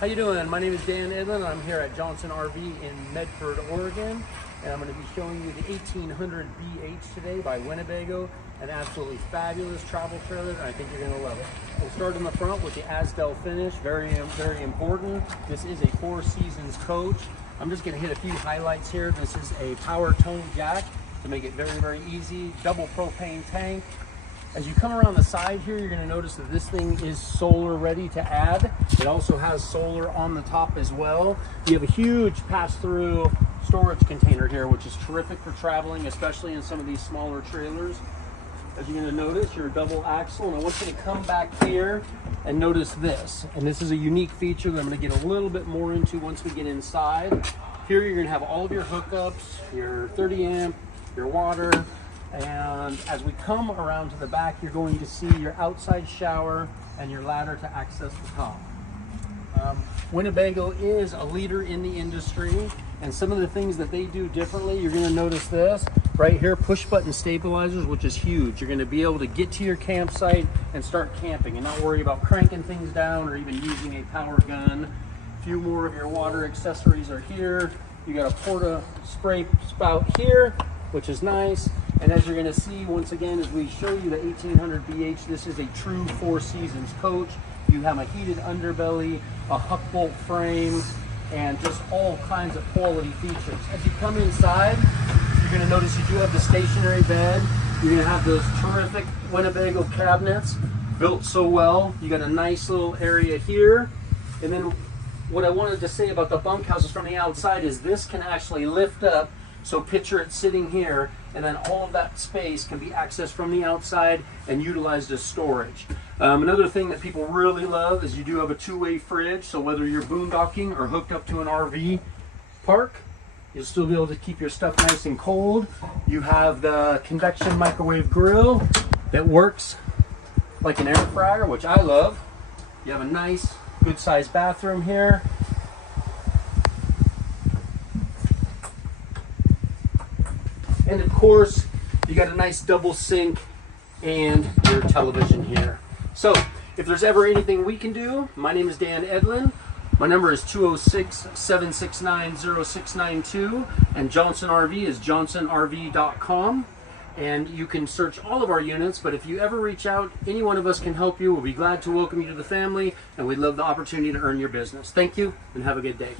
How you doing? My name is Dan Edlin. I'm here at Johnson RV in Medford, Oregon, and I'm going to be showing you the 1800BH today by Winnebago. An absolutely fabulous travel trailer, and I think you're going to love it. We'll start in the front with the Asdel finish. Very important. This is a Four Seasons coach. I'm just going to hit a few highlights here. This is a power tone jack to make it very easy. Double propane tank. As you come around the side here, you're going to notice that this thing is solar ready to add. It also has solar on the top as well. You have a huge pass-through storage container here, which is terrific for traveling, especially in some of these smaller trailers. As you're going to notice, your double axle, and I want you to come back here and notice this. And this is a unique feature that I'm going to get a little bit more into once we get inside. Here you're going to have all of your hookups, your 30 amp, your water, and as we come around to the back, you're going to see your outside shower and your ladder to access the top. Winnebago is a leader in the industry, and some of the things that they do differently, you're going to notice this right here, push button stabilizers, which is huge. You're going to be able to get to your campsite and start camping and not worry about cranking things down or even using a power gun. A few more of your water accessories are here. You got a porta spray spout here, which is nice. And as you're going to see, once again, as we show you the 1800BH, this is a true Four Seasons coach. You have a heated underbelly, a huck bolt frame, and just all kinds of quality features. As you come inside, you're going to notice you do have the stationary bed. You're going to have those terrific Winnebago cabinets built so well. You got a nice little area here. And then what I wanted to say about the bunkhouses from the outside is this can actually lift up. So picture it sitting here, and then all of that space can be accessed from the outside and utilized as storage. Another thing that people really love is you do have a two-way fridge, so whether you're boondocking or hooked up to an RV park, you'll still be able to keep your stuff nice and cold. You have the convection microwave grill that works like an air fryer, which I love. You have a nice, good-sized bathroom here. And of course, you got a nice double sink and your television here. So, if there's ever anything we can do, my name is Dan Edlin. My number is 206-769-0692, and Johnson RV is johnsonrv.com. And you can search all of our units, but if you ever reach out, any one of us can help you. We'll be glad to welcome you to the family, and we'd love the opportunity to earn your business. Thank you, and have a good day.